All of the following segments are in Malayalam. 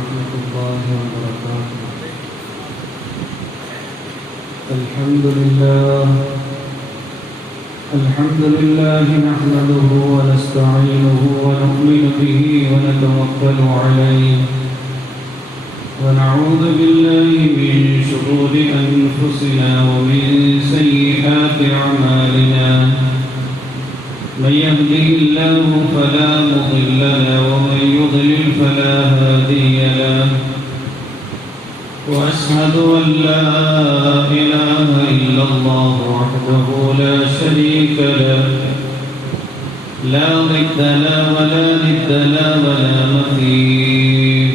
ورحمة الله وبركاته. الحمد لله نحمده ونستعينه ونؤمن به ونتوكل عليه ونعوذ بالله من شرور أنفسنا ومن سيئات أعمالنا. من يهده الله فلا مضل له ومن يضلل فلا هادي له. وأشهد أن لا إله إلا الله وحده لا شريك له لا ضد له ولا ند له ولا مثيل.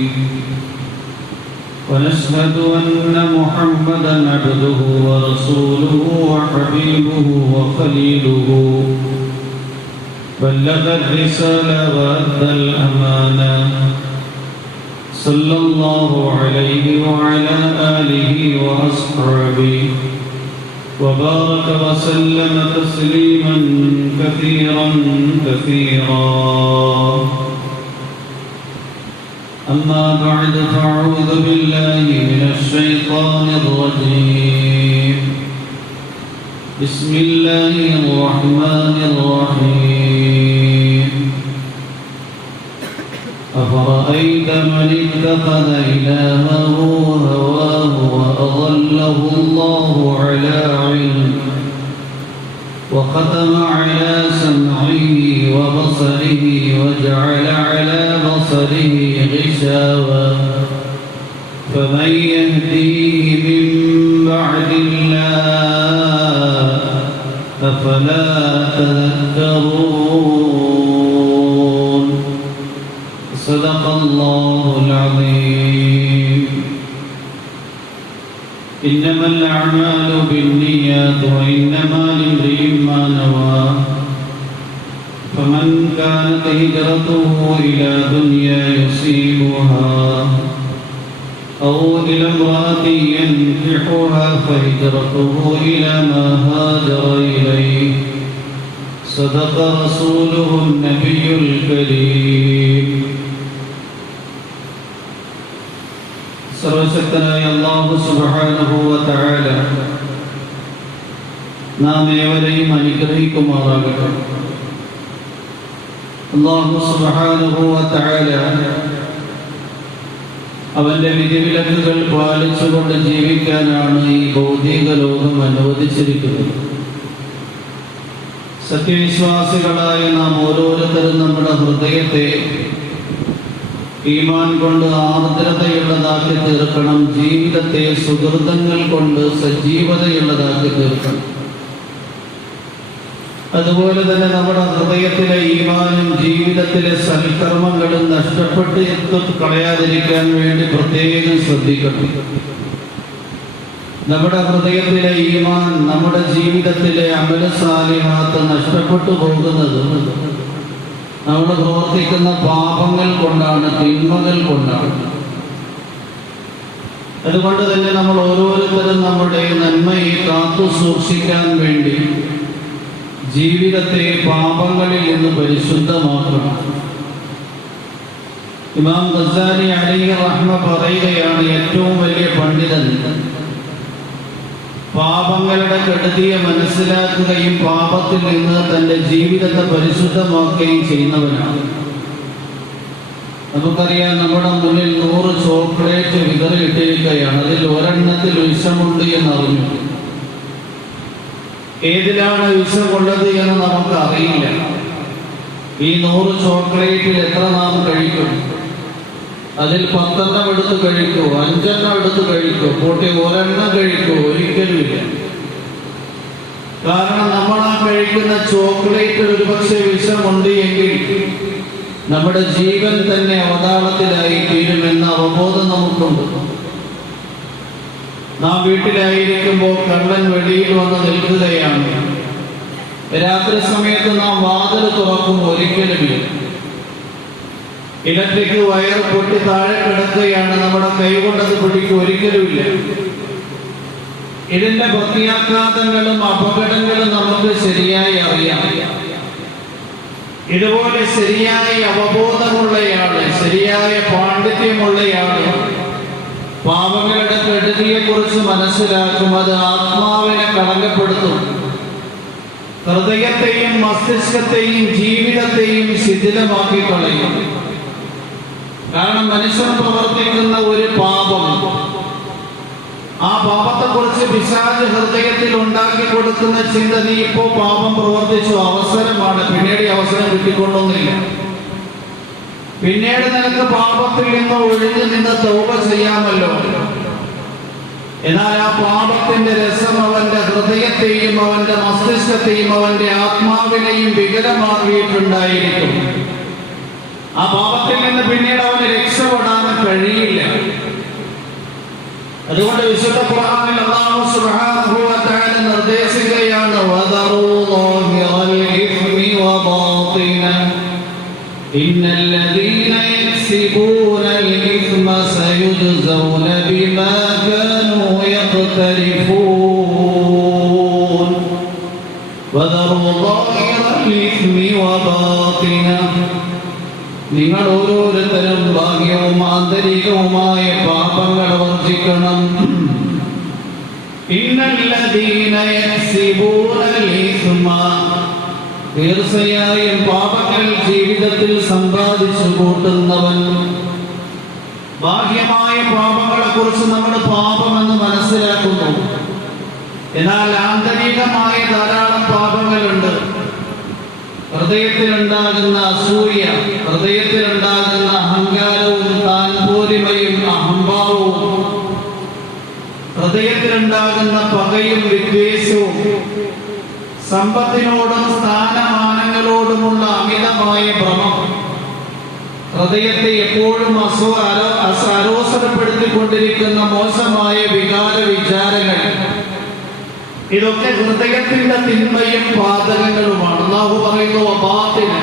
ونشهد أن محمدا عبده ورسوله وحبيبه وخليله بلغ الرسالة وأدى الأمانة. صلى الله عليه وعلى آله وأصحابه وبارك وسلم تسليما كثيرا كثيرا. أما بعد فأعوذ بالله من الشيطان الرجيم. بسم الله الرحمن الرحيم. أفرأيت من اتخذ إلهه هواه وأضله الله على علم وختم على سمعه وبصره وجعل على بصره غشاوة فمن يهديه من بعد الله أفلا تذكرون. صدق الله العظيم. إنما الأعمال بالنيات وإنما لامرئ ما نوى. فمن كانت هجرته إلى دنيا يصيبها أو إلى امرأة ينكحها فهجرته إلى ما هاجر إليه. صدق رسوله النبي الكريم. സർവശക്തനായ അല്ലാഹു സുബ്ഹാനഹു വ തആല നാം ഏവരെയും അനുഗ്രഹിക്കുമാറാകട്ടെ. അല്ലാഹു സുബ്ഹാനഹു വ തആല അവന്റെ വിധിവിലക്കുകൾ പാലിച്ചുകൊണ്ട് ജീവിക്കാനാണ് ഈ ഭൗതിക ലോകം അനുവദിച്ചിരിക്കുന്നത്. സത്യവിശ്വാസികളായ നാം ഓരോരുത്തരും നമ്മുടെ ഹൃദയത്തെ ഈമാൻ കൊണ്ട് ആർദ്രതയുള്ളതാക്കി തീർക്കണം. ജീവിതത്തെ സുഹൃതങ്ങൾ കൊണ്ട് സജീവതയുള്ളതാക്കി തീർക്കണം. അതുപോലെ തന്നെ നമ്മുടെ ഹൃദയത്തിലെ ഈമാനും ജീവിതത്തിലെ സൽക്കർമ്മങ്ങളും നഷ്ടപ്പെട്ട് കളയാതിരിക്കാൻ വേണ്ടി പ്രത്യേകം ശ്രദ്ധിക്കണം. നമ്മുടെ ഹൃദയത്തിലെ ഈമാൻ, നമ്മുടെ ജീവിതത്തിലെ അമലസാലിഹാത്ത് നഷ്ടപ്പെട്ടു പോകുന്നത് നമ്മൾ പ്രവർത്തിക്കുന്ന പാപങ്ങൾ കൊണ്ടാണ്, തിന്മകൾ കൊണ്ടാണ്. അതുകൊണ്ട് തന്നെ നമ്മൾ ഓരോരുത്തരും നമ്മുടെ നന്മയെ കാത്തു സൂക്ഷിക്കാൻ വേണ്ടി ജീവിതത്തെ പാപങ്ങളിൽ നിന്ന് പരിശുദ്ധമാക്കണം. ഇമാം ഗസാലി അലൈഹി റഹ്മ പറയുകയാണ്, ഏറ്റവും വലിയ പണ്ഡിതൻ പാപങ്ങളുടെ കെടുതിയെ മനസ്സിലാക്കുകയും പാപത്തിൽ നിന്ന് തന്റെ ജീവിതത്തെ പരിശുദ്ധമാക്കുകയും ചെയ്യുന്നവനാണ്. നമുക്കറിയാം, നമ്മുടെ മുന്നിൽ 100 ചോക്ലേറ്റ് വിതറിയിട്ടിരിക്കുകയാണ്. അതിൽ ഒരെണ്ണത്തിൽ വിഷമുണ്ട് എന്നറിഞ്ഞു. ഏതിലാണ് വിഷം കൊണ്ടത് എന്ന് നമുക്ക് അറിയില്ല. ഈ 100 ചോക്ലേറ്റിൽ എത്ര നാം കഴിക്കും? അതിൽ 10 എണ്ണം എടുത്ത് കഴിക്കൂ, 5 എണ്ണം എടുത്ത് കഴിക്കൂ, കൂട്ടി 1 എണ്ണം കഴിക്കൂ? ഒരിക്കലുമില്ല. കാരണം നമ്മൾ ആ കഴിക്കുന്ന ചോക്ലേറ്റിൽ ഒരുപക്ഷെ വിഷമുണ്ട് എങ്കിൽ നമ്മുടെ ജീവൻ തന്നെ അവതാളത്തിലായി തീരുമെന്ന അവബോധം നമുക്കുണ്ട്. നാം വീട്ടിലായിരിക്കുമ്പോൾ കള്ളൻ വെളിയിൽ വന്ന് നിൽക്കുകയാണ്. രാത്രി സമയത്ത് നാം വാതിൽ തുറക്കും? ഒരിക്കലുമില്ല. ഇലക്ട്രിക് വയർ പൊട്ടി താഴെ കിടക്കുകയാണ്, നമ്മുടെ കൈകൊണ്ടത് പിടിക്കും? ഒരിക്കലുമില്ല. ഇതിന്റെ പ്രത്യാഘാതങ്ങളും അപകടങ്ങളും നമുക്ക് ശരിയായി അറിയാം. ഇതുപോലെ ശരിയായ അവബോധമുള്ളയാള്, ശരിയായ പാണ്ഡിത്യമുള്ളയാള് പാപങ്ങളുടെ കെടുതിയെ കുറിച്ച് മനസ്സിലാക്കും. അത് ആത്മാവിനെ കളങ്കപ്പെടുത്തും, ഹൃദയത്തെയും മസ്തിഷ്കത്തെയും ജീവിതത്തെയും ശിഥിലമാക്കി കളയും. കാരണം മനുഷ്യൻ പ്രവർത്തിക്കുന്ന ഒരു പാപം, ആ പാപത്തെക്കുറിച്ച് പിശാച് ഹൃദയത്തിൽ ഉണ്ടാക്കി കൊടുക്കുന്ന ചിന്ത, നീ ഇപ്പോ പാപം പ്രവർത്തിച്ചു, അവസരമാണ്, പിന്നീട് അവസരം കിട്ടിക്കൊള്ളൊന്നില്ല. പിന്നീട് നിനക്ക് പാപത്തിൽ നിന്ന് ഒഴിഞ്ഞു നിന്ന് തൗബ ചെയ്യാമല്ലോ. എന്നാൽ ആ പാപത്തിന്റെ രസം അവന്റെ ഹൃദയത്തെയും അവന്റെ മസ്തിഷ്കത്തെയും അവന്റെ ആത്മാവിനെയും വികലമാക്കിയിട്ടുണ്ടായിരിക്കും. ആ പാപത്തിൽ നിന്ന് പിന്നീട് അവന് രക്ഷപ്പെടാൻ കഴിയില്ല. അതുകൊണ്ട് വിശുദ്ധ ഖുർആനിൽ അല്ലാഹു സുബ്ഹാനഹു വ തആല നിർദ്ദേശിക്കുകയാണ്, വദറൂ ളാഹിറൽ ഇസ്മി വബാതിന ഇന്നല്ലദീന യക്സിബൂനൽ ഇസ്മ സയുജ്സൗന ബിമാ കാനൂ യഖ്തരിഫൂൻ. വദറൂ ളാഹിറൽ ഇസ്മി വബാതിന, നിങ്ങൾ ഓരോരുത്തരും ഭാഗ്യവും ആന്തരികവുമായ പാപങ്ങൾ വർജിക്കണം. ഇന്നല്ലദീന യക്സിബൂനൽ ഇസ്മ, തീർച്ചയായും പാപങ്ങൾ ജീവിതത്തിൽ സമ്പാദിച്ചു കൂട്ടുന്നവൻ. ബാഹ്യമായ പാപങ്ങളെ കുറിച്ച് നമ്മൾ പാപമെന്ന് മനസ്സിലാക്കുന്നു. എന്നാൽ ആന്തരികമായ ധാരാളം പാപങ്ങളുണ്ട്. ഹൃദയത്തിലുണ്ടാകുന്ന അസൂയ, ഹൃദയത്തിലുണ്ടാകുന്ന അഹങ്കാരവും താൻപോരിമയും അഹംഭാവവും, ഹൃദയത്തിലുണ്ടാകുന്ന പകയും വിദ്വേഷവും, സമ്പത്തിനോടും സ്ഥാനമാനങ്ങളോടുമുള്ള അമിതമായ ഭ്രമം, ഹൃദയത്തെ എപ്പോഴും അരോസരപ്പെടുത്തിക്കൊണ്ടിരിക്കുന്ന മോശമായ വികാര വിചാരങ്ങൾ, ഇതൊക്കെ ഹൃദയത്തിന്റെ തിന്മയും പാതകങ്ങളുമാണ്. അല്ലാഹു പറയുന്നു വബാതിന,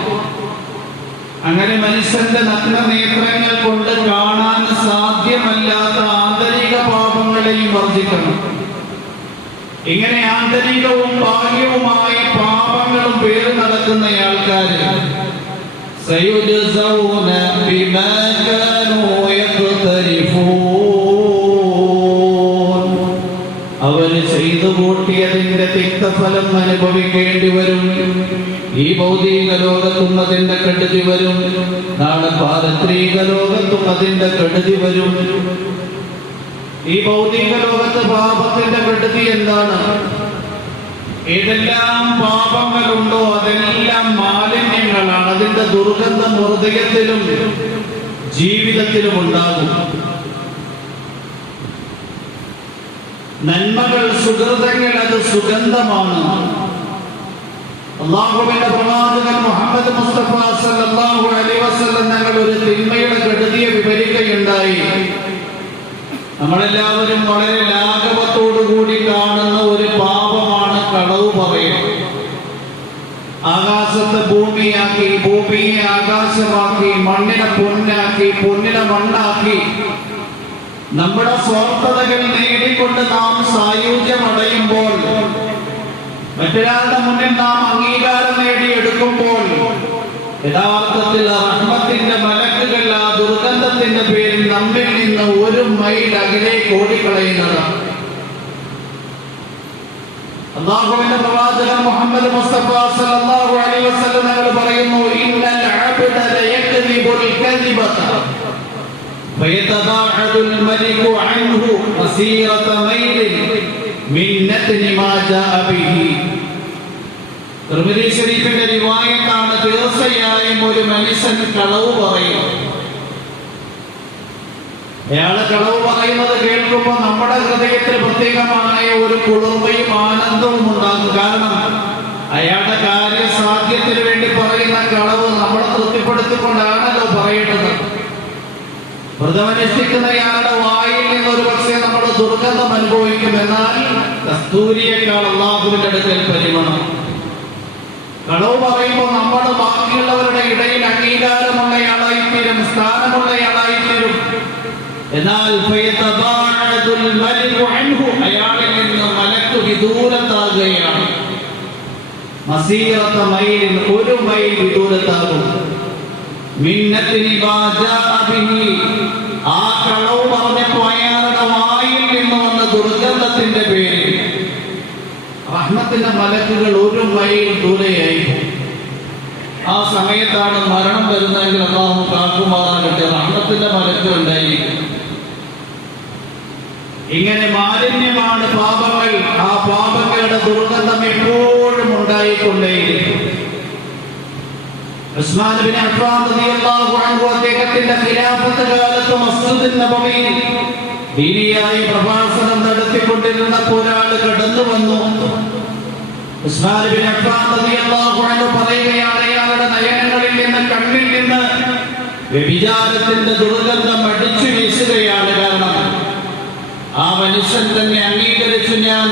അങ്ങനെ മനുഷ്യന്റെ നഗ്ന നേത്രങ്ങൾ കൊണ്ട് കാണാൻ സാധ്യമല്ലാത്ത ആന്തരിക പാപങ്ങളെയും വർജിക്കണം. ഇങ്ങനെ ആന്തരികവും ബാഹ്യവുമായ പാപങ്ങളും പേര് നടക്കുന്ന ആൾക്കാര് സയുജ്സൗന ബിമാ കാനൂ യഖ്തരിഫൂൻ, അവര് ചെയ്തു കൂട്ടിയതിന്റെ തിക്തഫലം അനുഭവിക്കേണ്ടി വരും. ഈ ഭൗതിക ലോകത്തും അതിന്റെ കെടുതി വരും, നാളെ പാരത്രിക ലോകത്തും അതിന്റെ കെടുതി വരും. ഈ ഭൗതിക ലോകത്ത് പാപത്തിന്റെ കെടുതി എന്താണ്? ഏതെല്ലാം പാപങ്ങളുണ്ടോ അതെല്ലാം മാലിന്യങ്ങളാണ്. അതിന്റെ ദുർഗന്ധം ഹൃദയത്തിലും ജീവിതത്തിലും ഉണ്ടാകും. നന്മകൾ, സുഹൃതങ്ങൾ, അത് സുഗന്ധമാണ്. അല്ലാഹുവിന്റെ പ്രവാചകൻ മുഹമ്മദ് മുസ്തഫ സല്ലല്ലാഹു അലൈഹി വസല്ലം ഞങ്ങൾ ഒരു തിന്മയുടെ കെടുതിയെ വിവരിക്കുകയുണ്ടായി. നമ്മളെല്ലാവരും വളരെ ലാഘവത്തോടുകൂടി കാണുന്ന ഒരു പാപമാണ് കളവ് പറയൽ. ആകാശത്തെ ഭൂമിയാക്കി, ഭൂമിയെ ആകാശമാക്കി, മണ്ണിനെ പൊന്നാക്കി, പൊന്നിനെ മണ്ണാക്കി, നമ്മുടെ സ്വാർത്ഥതകൾ നേടിക്കൊണ്ട് നാം സായുജ്യമടയുമ്പോൾ, മറ്റൊരാളുടെ മുന്നിൽ നാം അംഗീകാരം നേടിയെടുക്കുമ്പോൾ, യഥാർത്ഥത്തിൽ റഹ്മത്തിന്റെ മലക്കുകൾ ആ ദുർഗന്ധത്തിന്റെ പേരിൽ നമ്മിൽ നിന്ന് ഒരു മൈൽ അകലേക്ക് ഓടിക്കളയുന്നതാണ്. അല്ലാഹുവിന്റെ പ്രവാചകൻ മുഹമ്മദ് മുസ്തഫ സല്ലല്ലാഹു അലൈഹി വസല്ലം ഞങ്ങൾ പറയുന്നു, ഇന്നൽ അബ്ദ ലയക്ദിബുൽ കദിബത ഫയതബഅദുൽ മലികു അൻഹു മസീറത മൈലിൻ മിൻ നത്നി മാ ജാഅ ബിഹി. തിർമിദി ശരീഫിന്റെ റിവായത്താണ്, തീർച്ചയായും ഒരു മനുഷ്യൻ കളവ് പറയും. അയാള് കളവ് പറയുന്നത് കേൾക്കുമ്പോൾ നമ്മുടെ ഹൃദയത്തിൽ പ്രത്യേകമായ ഒരു കുളിർമയും ആനന്ദവും ഉണ്ടാകും. കാരണം അയാളുടെ കാര്യസാധ്യത്തിന് വേണ്ടി പറയുന്ന കളവ് നമ്മളെ തൃപ്തിപ്പെടുത്തിക്കൊണ്ടാണല്ലോ പറയേണ്ടത്. വ്രതമനുഷ്ഠിക്കുന്നയാളുടെ വായിൽ നിന്ന് ഒരു പക്ഷേ നമ്മൾ ദുർഗന്ധം അനുഭവിക്കും. എന്നാൽ കസ്തൂരിയേക്കാൾ അല്ലാഹുവിന്റെ അടുക്കൽ പരിമണം. കളവ് പറയുമ്പോൾ നമ്മൾ ബാക്കിയുള്ളവരുടെ ഇടയിൽ അംഗീകാരമുള്ളയാളായിത്തീരും, സ്ഥാനമുള്ളയാളായിത്തീരും. എന്നാൽ അയാളിൽ നിന്ന് മലക്ക് വിദൂരത്താകുകയാണ്. മസീറത മൈലിൻ, 1 മൈൽ ദൂരത്താകും. മിന്നത്തിനി ബാജാഅ ബിഹി, ആ കളവ് പറഞ്ഞപ്പോൾ അയാളുടെ വായിൽ നിന്ന് വന്ന ദുർഗന്ധത്തിന്റെ പേരിൽ റഹ്മത്തിന്റെ മലക്കുകൾ 1 മൈൽ ദൂരെയായി. ആ സമയത്താണ് മരണം വരുന്നതെങ്കിൽ അല്ലാഹു കാക്കുമാറാകട്ടെ, റഹ്മത്തിന്റെ മലക്കുകൾ ഉണ്ടായിരിക്കും. ഇങ്ങനെ മാലിന്യമാണ് പാപങ്ങൾ. ആ പാപങ്ങളുടെ ദുർഗന്ധം എപ്പോഴും ഉണ്ടായിക്കൊണ്ടേയിരിക്കും. ഉസ്മാൻ ബിൻ അഫ്ഫാൻ റളിയല്ലാഹു അൻഹു അദ്ദേഹത്തിന്റെ ഖിലാഫത്ത് കാലത്ത് മസ്ജിദുൻ നബവിയിൽ ദീനിയായി പ്രഭാഷണം നടത്തിക്കൊണ്ടിരുന്നപ്പോൾ ഒരാൾ കടന്നു വന്നു. ഉസ്മാൻ ബിൻ അഫ്ഫാൻ റളിയല്ലാഹു അൻഹു പറയുകയാണ്, അയാളുടെ നയനങ്ങളിൽ നിന്ന്, കണ്ണിൽ നിന്ന് വ്യഭിചാരത്തിന്റെ ദുർഗന്ധം അടിച്ചു വീശുകയാണ്. കാരണം ആ മനുഷ്യൻ തന്നെ അംഗീകരിച്ചു, ഞാൻ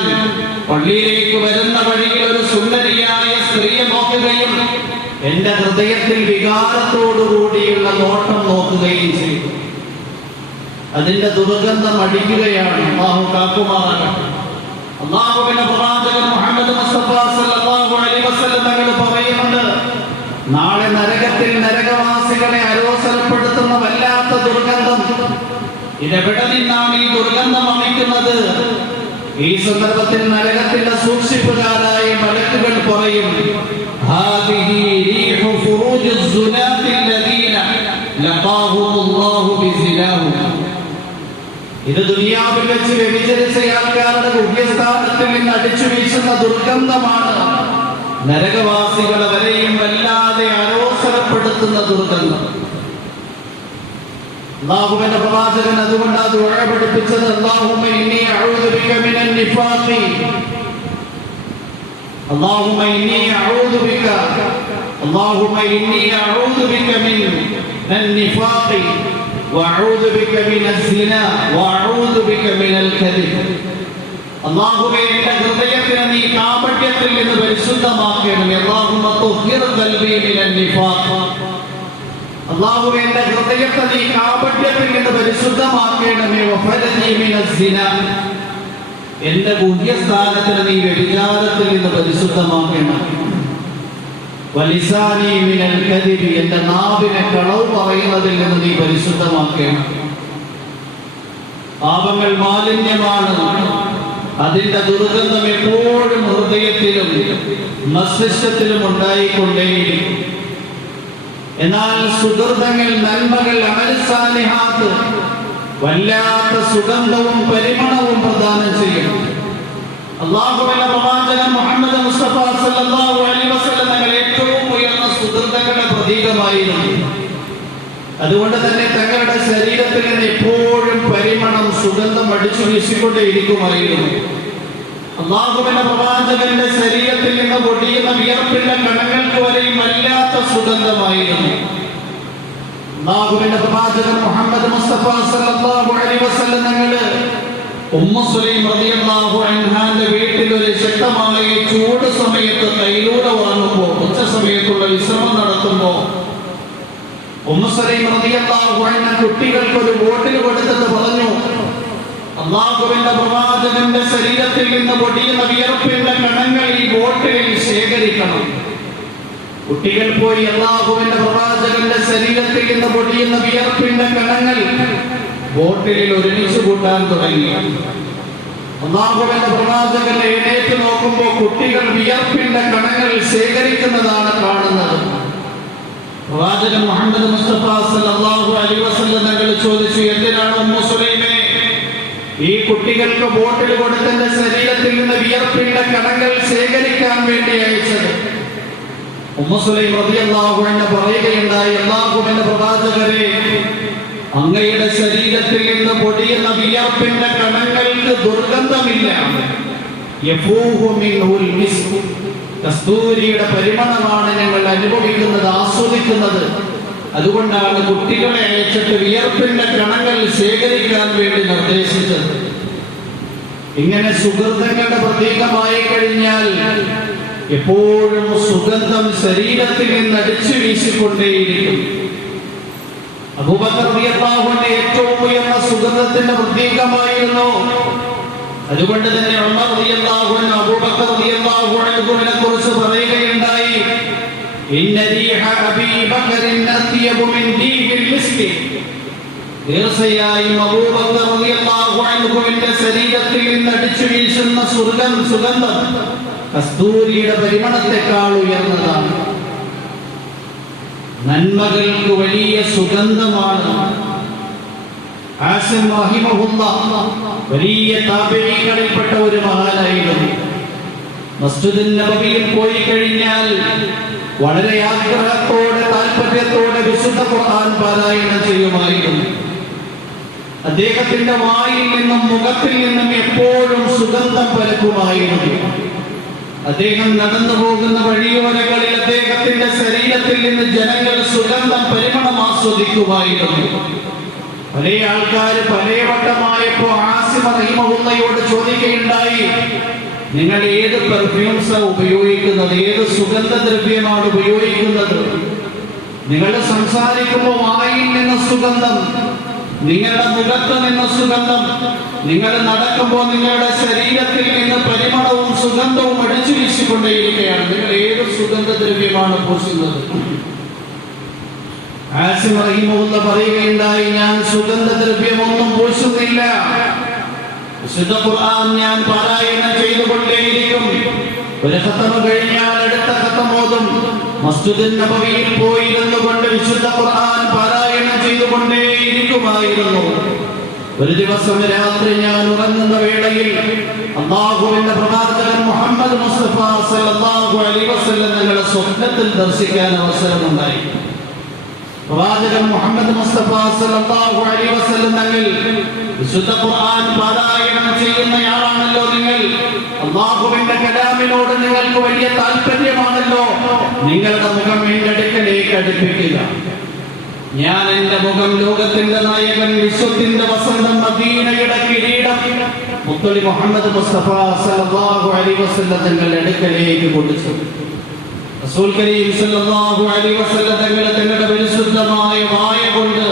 പള്ളിയിലേക്ക് വരുന്ന വഴിയിൽ ഒരു സുന്ദരിയായ സ്ത്രീയെ നോക്കുകയും എന്റെ ഹൃദയത്തിൽ വികാരത്തോടുകൂടിയുള്ള നോട്ടം നോക്കുകയും ചെയ്തു. അതിന്റെ ദുർഗന്ധം അടിക്കുകയാണ്. അല്ലാഹു കാക്കുമാറാകട്ടെ. അല്ലാഹുവിന്റെ പ്രവാചകൻ മുഹമ്മദ് മുസ്തഫ സല്ലല്ലാഹു അലൈഹി വസല്ലം തങ്ങൾ പറയുന്നുണ്ട്, നാളെ നരകത്തിൽ നരകവാസികളെ അരോസരപ്പെടുത്തുന്ന വല്ലാത്ത ദുർഗന്ധം. ഇതെവിടെ നിന്നാണ് ഈ ദുർഗന്ധം വമിക്കുന്നത്? ഈ സന്ദർഭത്തിൽ നരകത്തിന്റെ സൂക്ഷിപ്പുകാരായ മലക്കുകൾ പറയും, ഹാദിഹി റീഹു ഫുറൂജുസ് സുനാത്തിൽ ലദീന ലഖാഹുമുല്ലാഹു ബിസിനാഹു. ഇത് ദുനിയാവിൽ വെച്ച് വ്യഭിചരിച്ച ആൾക്കാരുടെ ഗുഹ്യസ്ഥാനത്തിൽ നിന്ന് അടിച്ചു വീശുന്ന ദുർഗന്ധമാണ്. നരകവാസികളെ വരെയും വല്ലാതെ അരോസരപ്പെടുത്തുന്ന ദുർഗന്ധം. അല്ലാഹുവിന്റെ പ്രവാചകൻ അതുകൊണ്ട് ആ ദുആ പഠിപ്പിച്ചത്, അല്ലാഹുമ്മ ഇന്നി അഊദു ബിക മിനൻ നിഫാഖി, അല്ലാഹുമ്മ ഇന്നി അഊദു ബിക, അല്ലാഹുമ്മ ഇന്നി അഊദു ബിക മിനൻ നിഫാഖി വഅഊദു ബിക മിനസ് സിനാ വഅഊദു ബിക മിനൽ കദിബ്. അല്ലാഹുവേ, എന്റെ ഹൃദയത്തിനെ നീ കാപട്യത്തിൽ നിന്ന് പരിശുദ്ധമാക്കണമേ. അല്ലാഹുമ്മ തുഹിർ ഖൽബി മിനൻ നിഫാഖ്, അല്ലാഹുവേ, എന്റെ ഹൃദയത്തെ നീ കാപട്യത്തിൽ നിന്ന് പരിശുദ്ധമാക്കണമേ. വഫലനി മിനസ് സിനാ, എന്റെ ഗുഹ്യസ്ഥാനത്തിന് നീ വ്യഭിചാരത്തിൽ നിന്ന് പരിശുദ്ധമാക്കണം. വലിസാനി മിനൽ കദിബി, എന്റെ നാവിനെ കളവ് പറയുന്നതിൽ നിന്ന് നീ പരിശുദ്ധമാക്കണം. പാപങ്ങൾ മാലിന്യമാണ്. അതിന്റെ ദുർഗന്ധം എപ്പോഴും ഹൃദയത്തിലും മസ്തിഷ്കത്തിലും ഉണ്ടായിക്കൊണ്ടേയിരിക്കും. എന്നാൽ സുഹൃതങ്ങൾ, നന്മകൾ, അമൽ സാലിഹാത്ത് വല്ലാത്ത സുഗന്ധവും പരിമണവും പ്രദാനം ചെയ്യും. അല്ലാഹുവിന്റെ പ്രവാചകൻ മുഹമ്മദ് മുസ്തഫ സല്ലല്ലാഹു അലൈഹി വസല്ലം തങ്ങൾ ഏറ്റവും ഉയർന്ന സുഹൃതങ്ങളുടെ പ്രതീകമായിരുന്നു. അതുകൊണ്ട് തന്നെ തങ്ങളുടെ ശരീരത്തിൽ നിന്ന് എപ്പോഴും പരിമണം, സുഗന്ധം അടിച്ചു വീശിക്കൊണ്ടേയിരിക്കുമായിരുന്നു. അല്ലാഹുവിന്റെ പ്രവാചകന്റെ ശരീരത്തിൽ നിന്ന് പൊടിയുന്ന വിയർപ്പിന്റെ കണങ്ങൾക്ക് വരെയും വല്ലാത്ത സുഗന്ധമായിരുന്നു. അല്ലാഹുവിന്റെ പ്രവാചകൻ മുഹമ്മദ് മുസ്തഫ സല്ലല്ലാഹു അലൈഹി വസല്ലം തങ്ങൾ ഉമ്മു സുലൈം റളിയല്ലാഹു അൻഹാന്റെ വീട്ടിൽ ഒരു ശക്തമായ ചൂട് സമയത്ത് കൈലൂടെ ഉറങ്ങുമ്പോൾ, ഉച്ച സമയത്തുള്ള വിശ്രമം നടത്തുമ്പോൾ ഉമ്മു സുലൈം റളിയല്ലാഹു അൻഹ കുട്ടികൾക്ക് ഒരു ബോട്ടിൽ കൊടുത്തിട്ട് പറഞ്ഞു, അല്ലാഹുവിന്റെ പ്രവാചകന്റെ ശരീരത്തിൽ നിന്ന് പൊടിയുന്ന വിയർപ്പിന്റെ കണങ്ങൾ ഈ ബോട്ടിലിൽ ശേഖരിക്കണം. കുട്ടികൾ പോയി അല്ലാഹുവിന്റെ പ്രവാചകന്റെ ശരീരത്തിൽ നിന്ന് പൊടിയുന്ന വിയർപ്പിന്റെ കണങ്ങൾ ബോട്ടിലിൽ ഒരുമിച്ച് കൂട്ടാൻ തുടങ്ങി. അല്ലാഹുവിന്റെ പ്രവാചകൻ എഴുന്നേറ്റ് നോക്കുമ്പോൾ കുട്ടികൾ വിയർപ്പിന്റെ കണങ്ങൾ ശേഖരിക്കുന്നതാണ് കാണുന്നത്. പ്രവാചകൻ മുഹമ്മദ് മുസ്തഫ സല്ലല്ലാഹു അലൈഹി വസല്ലം തങ്ങൾ ചോദിച്ചു, എന്തിനാണ് ഉമ്മു സുലൈമേ ഈ കുട്ടികൾക്ക് ബോട്ടിൽ കൊടുത്തന്റെ ശരീരത്തിൽ നിന്ന് വിയർപ്പിന്റെ കണങ്ങൾ ശേഖരിക്കാൻ വേണ്ടി അയച്ചത്? ഉമ്മു സുലൈം റളിയല്ലാഹു അൻഹ പറയുകയുണ്ടായി, അല്ലാഹുവിന്റെ പ്രവാചകരെ, അങ്ങയുടെ ശരീരത്തിൽ നിന്ന് പൊടിയുന്ന വിയർപ്പിന്റെ കണങ്ങൾക്ക് ദുർഗന്ധമില്ല. യഫൂഹു മിൻഹുൽ മിസ്ക്, കസ്തൂരിയുടെ പരിമളമാണ് ഞങ്ങൾ അനുഭവിക്കുന്നത്, ആസ്വദിക്കുന്നത്. അതുകൊണ്ടാണ് കുട്ടികളെ അയച്ചിട്ട് വിയർപ്പിന്റെ കണങ്ങൾ ശേഖരിക്കാൻ വേണ്ടി നിർദ്ദേശിച്ചത്. ഇങ്ങനെ സുഗന്ധങ്ങളുടെ പ്രതീകമായി കഴിഞ്ഞാൽ എപ്പോഴും സുഗന്ധം ശരീരത്തിൽ നിന്ന് അടിച്ചു വീശിക്കൊണ്ടേയിരിക്കും. അബൂബക്കർ റളിയല്ലാഹു അൻഹു ഏറ്റവും ഉയർന്ന സുഗന്ധത്തിന്റെ പ്രതീകമായിരുന്നു. അതുകൊണ്ട് തന്നെ ഉമർ റളിയല്ലാഹു അൻഹു അബൂബക്കർ റളിയല്ലാഹു അൻഹുവിനെ കുറിച്ച് പറയുകയുണ്ടായി, ഇന്ന റീഹ അബീ ബക്കറിൻ അത്യബു മിൻ റീഹിൽ മിസ്കി. തീർച്ചയായും അബൂബക്കർ റളിയല്ലാഹു അൻഹുവിന്റെ ശരീരത്തിൽ നിന്ന് അടിച്ചു വീശുന്ന സുഗന്ധം കസ്തൂരിയുടെ പരിമളത്തെക്കാൾ ഉയർന്നതാണ്. നന്മകൾക്ക് വലിയ സുഗന്ധമാണ്. ആസിം റഹിമഹുല്ലാഹ് വലിയ താബഈകളിൽപ്പെട്ട ഒരു മഹാനായിരുന്നു. മസ്ജിദുൻ നബവിയിൽ പോയി കഴിഞ്ഞാൽ വളരെ ആഗ്രഹത്തോടെ താല്പര്യത്തോടെ വിശുദ്ധ ഖുർആൻ പാരായണം ചെയ്യുമായിരുന്നു. അദ്ദേഹത്തിന്റെ വായിൽ നിന്നും മുഖത്തിൽ നിന്നും എപ്പോഴും സുഗന്ധം പരക്കുമായിരുന്നു. അദ്ദേഹം നടന്നു പോകുന്ന വഴിയോരങ്ങളിൽ അദ്ദേഹത്തിന്റെ ശരീരത്തിൽ നിന്ന് ജനങ്ങൾ സുഗന്ധം പരിമളം ആസ്വദിക്കുമായിരുന്നു. പല ആൾക്കാർ പലവട്ടമായപ്പോ ആസിം റഹിമഹുല്ലയോട് ചോദിക്കുകയുണ്ടായി, നിങ്ങൾ ഏത് പെർഫ്യൂംസ് ഉപയോഗിക്കുന്നത്, ഏത് സുഗന്ധദ്രവ്യമാണ് ഉപയോഗിക്കുന്നത്? നിങ്ങൾ സംസാരിക്കുമ്പോൾ വായിൽ നിന്ന് സുഗന്ധം, നിങ്ങളുടെ മുഖത്ത് നിന്ന് സുഗന്ധം, നിങ്ങൾ നടക്കുമ്പോൾ നിങ്ങളുടെ ശരീരത്തിൽ നിന്ന് പരിമളവും സുഗന്ധവും അടിച്ചു വീശിക്കൊണ്ടേയിരിക്കുകയാണ്. നിങ്ങൾ ഏത് സുഗന്ധദ്രവ്യമാണ് പൂശുന്നത്? ആസിം റഹിമഹുല്ലാഹ് പറയുകയുണ്ടായി, ഞാൻ സുഗന്ധദ്രവ്യമൊന്നും പൂശുന്നില്ല. വിശുദ്ധ ഖുർആൻ ഞാൻ പാരായണം ചെയ്തുകൊണ്ടേയിരിക്കും. ഒരു ഖത്മ കഴിഞ്ഞാൽ അടുത്ത ഖത്മ ഓതും. മസ്ജിദുൻ നബവിയിൽ പോയിരുന്നു കൊണ്ട് വിശുദ്ധ ഖുർആൻ പാരായണം ചെയ്തുകൊണ്ടേയിരിക്കുമായിരുന്നു. ഒരു ദിവസം രാത്രി ഞാൻ ഉറങ്ങുന്ന വേളയിൽ അല്ലാഹുവിന്റെ പ്രവാചകൻ മുഹമ്മദ് മുസ്തഫ സല്ലല്ലാഹു അലൈഹി വസല്ലം ഞങ്ങളെ സ്വപ്നത്തിൽ ദർശിക്കാൻ അവസരമുണ്ടായി. പ്രവാചകൻ മുഹമ്മദ് മുസ്തഫ സല്ലല്ലാഹു അലൈഹി വസല്ലം തങ്ങൾ വിശുദ്ധ ഖുർആൻ പാരായണം ചെയ്യുന്നയാളാണല്ലോ നിങ്ങൾ, അല്ലാഹുവിന്റെ കലാമിനോട് നിങ്ങൾക്ക് വലിയ താല്പര്യമാണല്ലോ, നിങ്ങളുടെ മുഖം എന്റെ അടുക്കലേക്ക് അടുപ്പിക്കുക. ഞാൻ എന്റെ മുഖം ലോകത്തിന്റെ നായകൻ, വിശ്വത്തിന്റെ വസന്തം, മദീനയുടെ കിരീടം മുത്തലി മുഹമ്മദ് മുസ്തഫ സല്ലല്ലാഹു അലൈഹി വസല്ലം തങ്ങളുടെ അടുക്കലേക്ക് കൊടുത്തു. റസൂൽ കരീം സല്ലല്ലാഹു അലൈഹി വസല്ലം തങ്ങളുടെ പരിശുദ്ധമായ വായ കൊണ്ട്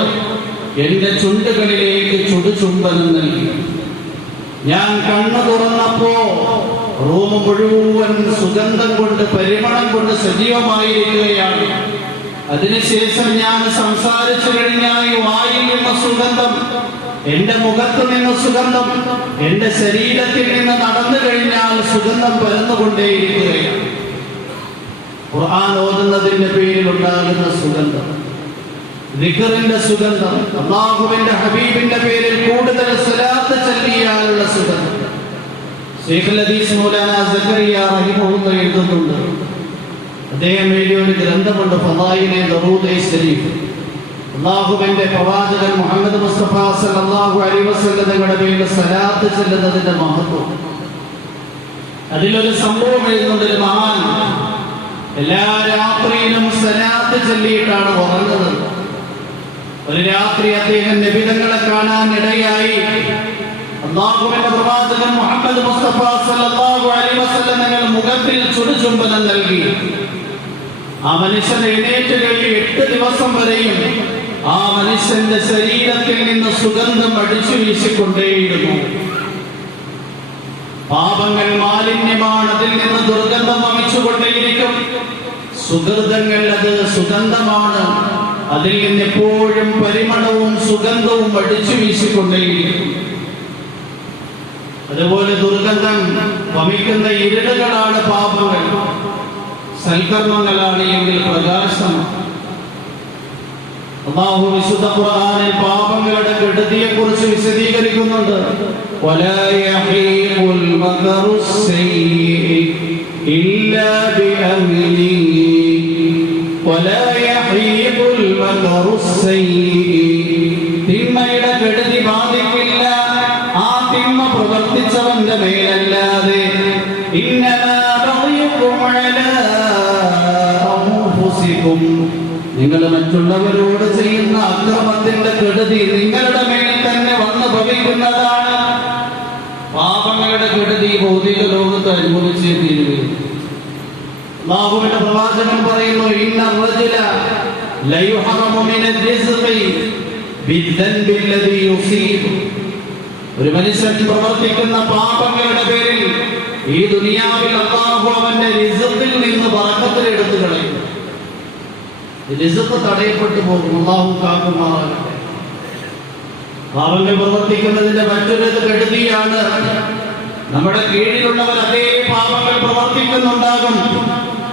എന്റെ ചുണ്ടുകളിലേക്ക് ചുടുചുംബനം നൽകി. ഞാൻ കണ്ണു തുറന്നപ്പോ റൂം മുഴുവൻ സുഗന്ധം കൊണ്ട്, പരിമളം കൊണ്ട് സജീവമായിരിക്കുകയാണ്. അതിനുശേഷം ഞാൻ സംസാരിച്ചു കഴിഞ്ഞാൽ വായിൽ നിന്ന് സുഗന്ധം, എന്റെ മുഖത്ത് നിന്ന് സുഗന്ധം, എന്റെ ശരീരത്തിൽ നിന്ന് നടന്നു കഴിഞ്ഞാൽ സുഗന്ധം പരന്നുകൊണ്ടേയിരിക്കുകയാണ്. ഖുർആൻ ഓതുന്നതിന്റെ പേരിൽ ഉണ്ടാകുന്ന സുഗന്ധം, ദിക്റിന്റെ സുഗന്ധം, അല്ലാഹുവിന്റെ ഹബീബിന്റെ പേരിൽ കൂടുതൽ സ്വലാത്ത് ചൊല്ലിയാലുള്ള സുഗന്ധം. ശൈഖുൽ ഹദീസ് മൗലാന സക്കറിയ റഹിമഹുല്ലാഹ് എഴുതുന്നുണ്ട്, അദ്ദേഹം എഴുതിയ ഒരു ഗ്രന്ഥമുണ്ട് ഫളായിലെ ദറൂദെ ശരീഫ്. അല്ലാഹുവിന്റെ പ്രവാചകൻ മുഹമ്മദ് മുസ്തഫ സല്ലല്ലാഹു അലൈഹി വസല്ലം തങ്ങളുടെ പേരിൽ സ്വലാത്ത് ചൊല്ലുന്നതിന്റെ മഹത്വം. അതിലൊരു സംഭവം എഴുതുന്നുണ്ട്. ഒരു മഹാൻ എല്ലാ രാത്രിയിലും സ്വലാത്ത് ചൊല്ലിയിട്ടാണ് ഉറങ്ങുന്നത്. ഒരു രാത്രി അദ്ദേഹം നബി തങ്ങളെ കാണാൻ ഇടയായി. അല്ലാഹുവിന്റെ പ്രവാചകൻ മുഹമ്മദ് മുസ്തഫ സല്ലല്ലാഹു അലൈഹി വസല്ലം തങ്ങൾ മുഖത്തിൽ ചുടുചുംബനം നൽകി. ആ മനുഷ്യൻ എഴുന്നേറ്റ് കഴിഞ്ഞ് 8 ദിവസം വരെയും ആ മനുഷ്യന്റെ ശരീരത്തിൽ നിന്ന് സുഗന്ധം അടിച്ചു വീശിക്കൊണ്ടേയിരുന്നു. പാപങ്ങൾ മാലിന്യമാണ്, അതിൽ നിന്ന് ദുർഗന്ധം വമിച്ചുകൊണ്ടേയിരിക്കും. സുഹൃതങ്ങൾ അത് സുഗന്ധമാണ്, അതിൽ നിന്ന് എപ്പോഴും പരിമളവും സുഗന്ധവും അടിച്ചു വീശിക്കൊണ്ടേയിരിക്കും. അതുപോലെ ദുർഗന്ധം വമിക്കുന്ന ഇരുളുകളാണ് പാപങ്ങൾ, സൽക്കർമ്മങ്ങളാണ് എങ്കിൽ പ്രകാശമാണ്. അല്ലാഹു വിശുദ്ധ ഖുർആനിൽ പാപങ്ങളുടെ കെടുതിയെ കുറിച്ച് വിശദീകരിക്കുന്നുണ്ട്. വലാ യഹീഖുൽ മകറുസ്സയ്യി ഇല്ലാ ബിഅഹ്ലിഹി വലാ യഹീഖുൽ മകറുസ്സയ്യി. തിന്മയുടെ കെടുതി ബാധിക്കില്ല ആ തിന്മ പ്രവർത്തിച്ചവന്റെ മേലല്ലാതെ. ഇന്നമാ ബഗയുകും അലാ അൻഫുസികും, നിങ്ങൾ മറ്റുള്ളവരോട് ചെയ്യുന്ന അക്രമത്തിന്റെ കെടുതി നിങ്ങളുടെ മേൽ തന്നെ വന്നു ഭവിക്കുന്നതാണ്. പാപങ്ങളുടെ കെടുതി ഭൗതിക ലോകത്ത് അനുഭവിച്ചേ തീരുകയും. അല്ലാഹുവിന്റെ പ്രവാചകൻ പറയുന്നു, ഇന്ന റജുല ലയുഹറമു മിനൽ റിസ്ഖി ബിദ്ദൻബി അല്ലദീ യുസീബ്. ഒരു മനുഷ്യൻ പ്രവർത്തിക്കുന്ന പാപങ്ങളുടെ പേരിൽ ഈ ദുനിയാവിൽ അല്ലാഹു അവന്റെ റിസ്ഖിൽ നിന്ന് ബറക്കത്ത് എടുത്തു കളയും. റിസ്ഖ് തടയപ്പെട്ടു പോകും. അല്ലാഹു കാക്കുമാറാകട്ടെ. പാപങ്ങൾ പ്രവർത്തിക്കുന്നതിന്റെ മറ്റൊരു കെടുതിയാണ്, നമ്മുടെ കീഴിലുള്ളവർ അതേ പാപങ്ങൾ പ്രവർത്തിക്കുന്നുണ്ടാകും.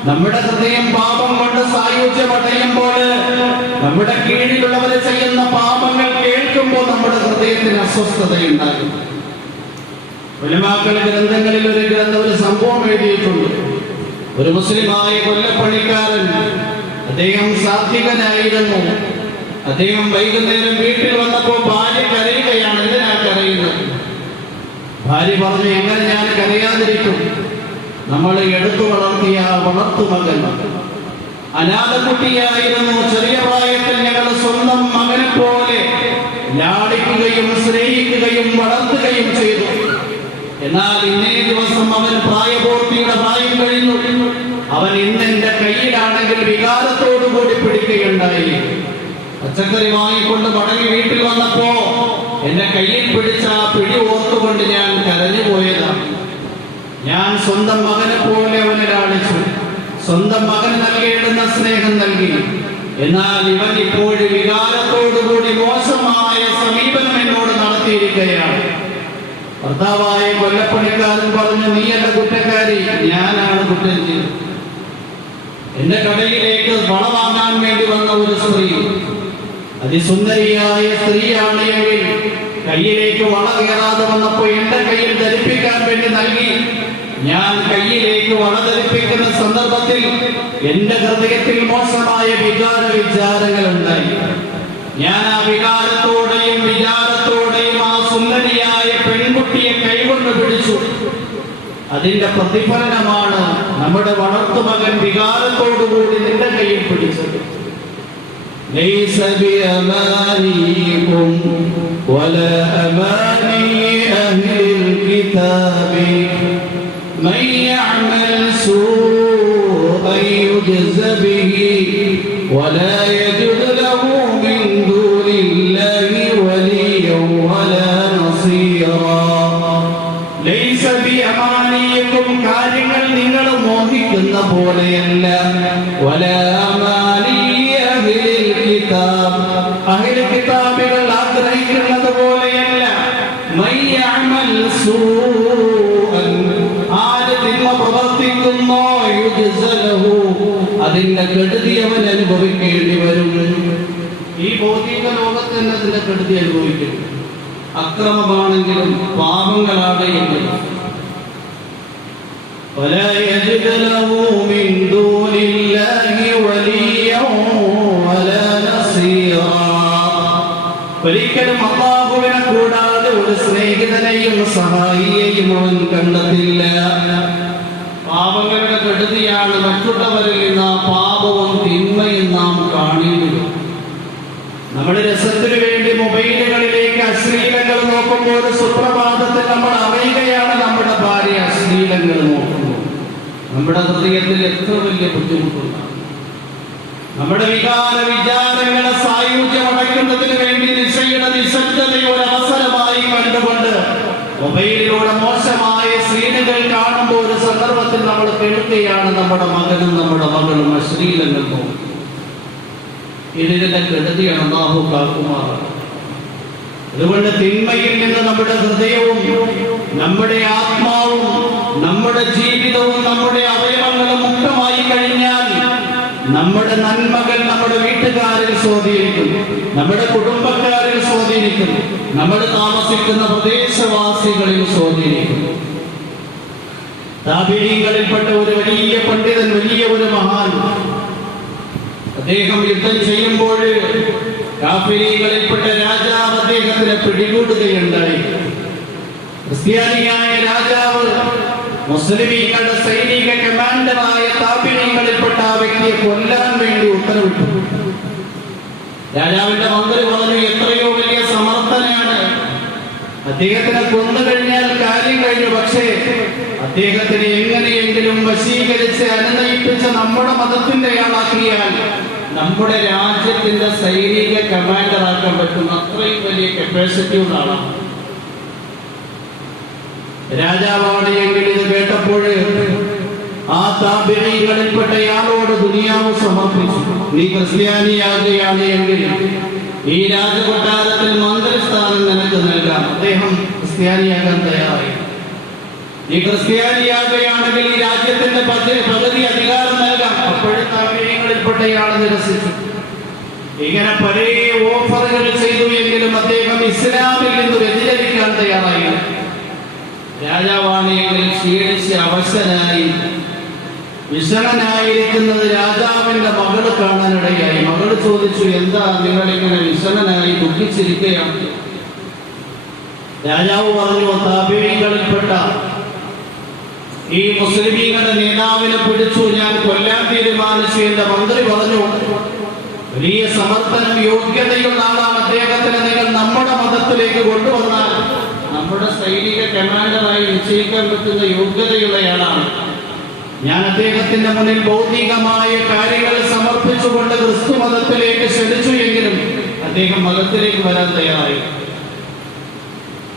നമ്മുടെ ഹൃദയം പാപം കൊണ്ട് സായുജ്യമടയുമ്പോൾ നമ്മുടെ കീഴിലുള്ളവർ ചെയ്യുന്ന പാപങ്ങൾ കേൾക്കുമ്പോൾ നമ്മുടെ ഹൃദയത്തിന് അസ്വസ്ഥതയുണ്ടാകും. ഉലമാക്കളുടെ ഗ്രന്ഥങ്ങളിൽ ഒരു സംഭവം എഴുതിയിട്ടുണ്ട്. ഒരു മുസ്ലിമായ കൊല്ലപ്പണിക്കാരൻ, അദ്ദേഹം സാത്വികനായിരുന്നു. അദ്ദേഹം വൈകുന്നേരം വീട്ടിൽ വന്നപ്പോൾ ഭാര്യ കരയുകയാണ്. എന്തിനാ കരയുന്നത്? ഭാര്യ പറഞ്ഞു, എങ്ങനെ ഞാൻ കരയാതിരിക്കും? നമ്മൾ എടുത്തു വളർത്തിയ വളർത്തുമകൻ അനാഥക്കുട്ടിയായിരുന്നു. ചെറിയ പ്രായത്തിൽ ഞങ്ങൾ സ്വന്തം മകനെ പോലെ ലാളിക്കുകയും സ്നേഹിക്കുകയും വളർത്തുകയും ചെയ്തു. എന്നാൽ ഇന്നേ ദിവസം അവൻ പ്രായപൂർത്തിയുടെ പ്രായം കഴിഞ്ഞു. അവൻ ഇന്നെന്റെ കയ്യിലാണെങ്കിൽ വികാരത്തോടുകൂടി പിടിക്കുകയുണ്ടായി. പച്ചക്കറി വാങ്ങിക്കൊണ്ട് മടങ്ങി വീട്ടിൽ വന്നപ്പോ എന്റെ കയ്യിൽ പിടിച്ച പിടി ഓർത്തുകൊണ്ട് ഞാൻ കരഞ്ഞുപോയതാണ്. ഞാൻ സ്വന്തം മകനെ പോലെ അവനെ ലാളിച്ചു, സ്വന്തം മകന് നൽകേണ്ടുന്ന സ്നേഹം നൽകി. എന്നാൽ ഇവൻ ഇപ്പോഴും വികാരത്തോടുകൂടി മോശമായ സമീപനം എന്നോട് നടത്തിയിരിക്കുകയാണ്. ഭർത്താവായ കൊല്ലപ്പണിക്കാരൻ പറഞ്ഞു, നീ എന്റെ കുറ്റക്കാരി, ഞാനാണ് കുറ്റം ചെയ്തത്. എന്റെ കടയിലേക്ക് വള വാങ്ങാൻ വേണ്ടി വന്ന ഒരു സ്ത്രീ, അതിസുന്ദരിയായ സ്ത്രീയാണ് എങ്കിൽ കയ്യിലേക്ക് വള കയറാതെ വന്നപ്പോൾ എന്റെ കയ്യിൽ ധരിപ്പിക്കാൻ വേണ്ടി നൽകി. ഞാൻ കയ്യിലേക്ക് വള ധരിപ്പിക്കുന്ന സന്ദർഭത്തിൽ എന്റെ ഹൃദയത്തിൽ മോശമായ വിചാരങ്ങൾ ഉണ്ടായി. ഞാൻ ആ വികാരത്തോടെയും വിചാരത്തോടെയും ആ സുന്ദരിയായ പെൺകുട്ടിയെ കൈകൊണ്ട് പിടിച്ചു. അതിന്റെ പ്രതിഫലനമാണ് നമ്മുടെ വളർത്തുമകൻ വികാരത്തോടുകൂടി നിന്റെ കയ്യിൽ പിടിച്ചത്. ليس بأمانيكم ولا أماني أهل الكتاب من يعمل سوءا يجز به ولا يجد له من دون الله وليا ولا نصيرا. ليس بأمانيكم കാര്യങ്ങൾ നിങ്ങൾ മോഹിക്കുന്ന പോലെയല്ല. ولا أماني അഹ്ലു കിതാബുകൾ ആഗ്രഹിക്കുന്നത് പോലെയല്ല. മയ്യഅമൽ സൂഅൻ, ആര് തിന്മ പ്രവർത്തിക്കുന്നോ യുജ്സലഹു, അതിന്റെ കെടുതി അവൻ അനുഭവിക്കേണ്ടി വരും. ഈ ഭൗതിക ലോകത്ത് തന്നെ അതിന്റെ കെടുതി അനുഭവിക്കും. അക്രമമാണെങ്കിലും പാപങ്ങളാണെങ്കിലും ولا يجد له من دون الله وليا ولا نصيرا. ഒരിക്കലും അല്ലാഹുവിനെ കൂടാതെ ഒരു സ്നേഹിതനെയും സഹായിയെയും അവൻ കണ്ടെത്തില്ല. പാപങ്ങളുടെ കെടുതിയാണ് മറ്റുള്ളവരിൽ നിന്ന് ആ പാപവും തിന്മയും നാം കാണേണ്ടത്. നമ്മുടെ രസത്തിനു വേണ്ടി മൊബൈലുകളിലേക്ക് അശ്ലീലങ്ങൾ നോക്കുമ്പോൾ ഒരു സുപ്രഭാതത്തിൽ നമ്മൾ അറിയുകയാണ് നമ്മുടെ ഭാര്യ അശ്ലീലങ്ങൾ നോക്കുന്നു. നമ്മുടെ ഹൃദയത്തിൽ എത്ര വലിയ ബുദ്ധിമുട്ടുണ്ട്. നമ്മുടെ വിചാരങ്ങളെ സായുജ്യമടയ്ക്കുന്നതിന് വേണ്ടി നിശയുടെ നിശബ്ദതയെ ഒരു അവസരമായി കണ്ടുകൊണ്ട് മൊബൈലിലൂടെ മോശമായ സീനുകൾ കാണുമ്പോൾ ഒരു സന്ദർഭത്തിൽ നമ്മൾ കേൾക്കുകയാണ് നമ്മുടെ മകനും നമ്മുടെ മകളും അശ്ലീലങ്ങൾ നോക്കും. ഇതിന്റെ കെടുതിയാണ് അല്ലാഹു കാക്കുമാറാണ്. അതുകൊണ്ട് തിന്മയിൽ നിന്ന് നമ്മുടെ ഹൃദയവും നമ്മുടെ ആത്മാവും നമ്മുടെ ജീവിതവും നമ്മുടെ അവയവങ്ങളും മുക്തമായി കഴിഞ്ഞാൽ നമ്മുടെ നന്മകൾ നമ്മുടെ വീട്ടുകാരിൽ സ്വാധീനിക്കും, നമ്മുടെ കുടുംബക്കാരിൽ സ്വാധീനിക്കും, നമ്മൾ താമസിക്കുന്ന പ്രദേശവാസികളിൽ സ്വാധീനിക്കും. താബിഈങ്ങളിൽപ്പെട്ട ഒരു വലിയ പണ്ഡിതൻ, വലിയ ഒരു മഹാൻ, അദ്ദേഹം യുദ്ധം ചെയ്യുമ്പോൾ കാഫിരീകളിൽപ്പെട്ട രാജാവ് അദ്ദേഹത്തിനെ പിടികൂടുകയുണ്ടായി. ക്രിസ്ത്യാനിയായ രാജാവ് മുസ്ലിമീങ്ങളുടെ സൈനിക കമാൻഡറായ താബിഈങ്ങളിൽപ്പെട്ട ആ വ്യക്തിയെ കൊല്ലാൻ വേണ്ടി ഉത്തരവിട്ടു. രാജാവിന്റെ മന്ത്രി പറഞ്ഞു, എത്രയോ വലിയ സമർത്ഥനാണ്, അദ്ദേഹത്തിനെ കൊന്നു കഴിഞ്ഞാൽ കാര്യം കഴിഞ്ഞു. പക്ഷേ അദ്ദേഹത്തിനെ എങ്ങനെയെങ്കിലും വശീകരിച്ച് അനുനയിപ്പിച്ച് നമ്മുടെ മതത്തിന്റെ ആളാക്കിയാൽ നമ്മുടെ രാജ്യത്തിന്റെ സൈനിക കമാൻഡർ ആക്കാൻ പറ്റുന്ന അത്രയും വലിയ കപ്പാസിറ്റി ഉള്ള ആളാണ്. രാജാവാണ് എങ്കിൽ ഇത് കേട്ടപ്പോൾ ആ താബിഈകളിൽപ്പെട്ടയാളോട് ദുനിയാവ് സമർപ്പിച്ചു. നീ ക്രിസ്ത്യാനിയാകുകയാണ് എങ്കിൽ ഈ രാജകൊട്ടാരത്തിൽ മന്ത്രിസ്ഥാനം നിനക്ക് നൽകാം. അദ്ദേഹം ക്രിസ്ത്യാനിയാകാൻ തയ്യാറായി. നീ ക്രിസ്ത്യാനിയാകുകയാണെങ്കിൽ ഈ രാജ്യത്തിന്റെ പകുതി അധികാരം നൽകാം. അപ്പോഴും താബിഈകളിൽപ്പെട്ടയാൾ നിരസിച്ചു. ഇങ്ങനെ പല ഓഫറുകൾ ചെയ്തു എങ്കിലും അദ്ദേഹം ഇസ്ലാമിൽ നിന്ന് വ്യതിചലിക്കാൻ തയ്യാറായി. രാജാവാണ് എങ്കിൽ ക്ഷീണിച്ച് അവശനായി വിഷമനായിരിക്കുന്നത് രാജാവിന്റെ മകള് കാണാനിടയായി. മകള് ചോദിച്ചു, എന്താ നിങ്ങളിങ്ങനെ വിഷമനായി ദുഃഖിച്ചിരിക്കുകയാണ്? രാജാവ് പറഞ്ഞു, താബിഈകളിൽപ്പെട്ട ഈ മുസ്ലിമീങ്ങളുടെ നേതാവിനെ പിടിച്ചു ഞാൻ കൊല്ലാൻ തീരുമാനിച്ചു. എന്റെ മന്ത്രി പറഞ്ഞു, വലിയ സമർത്ഥനം യോഗ്യതയുള്ള ആളാണ് അദ്ദേഹത്തിന് നിങ്ങൾ നമ്മുടെ മതത്തിലേക്ക് കൊണ്ടുവന്നാൽ നമ്മുടെ സൈനിക കമാൻഡറായി നിശ്ചയിക്കാൻ പറ്റുന്ന യോഗ്യതയുള്ളയാളാണ്. ഞാൻ അദ്ദേഹത്തിന്റെ മുന്നിൽ ഭൗതികമായ കാര്യങ്ങൾ സമർപ്പിച്ചുകൊണ്ട് ക്രിസ്തു മതത്തിലേക്ക് ക്ഷണിച്ചു എങ്കിലും അദ്ദേഹം മതത്തിലേക്ക് വരാൻ തയ്യാറായി.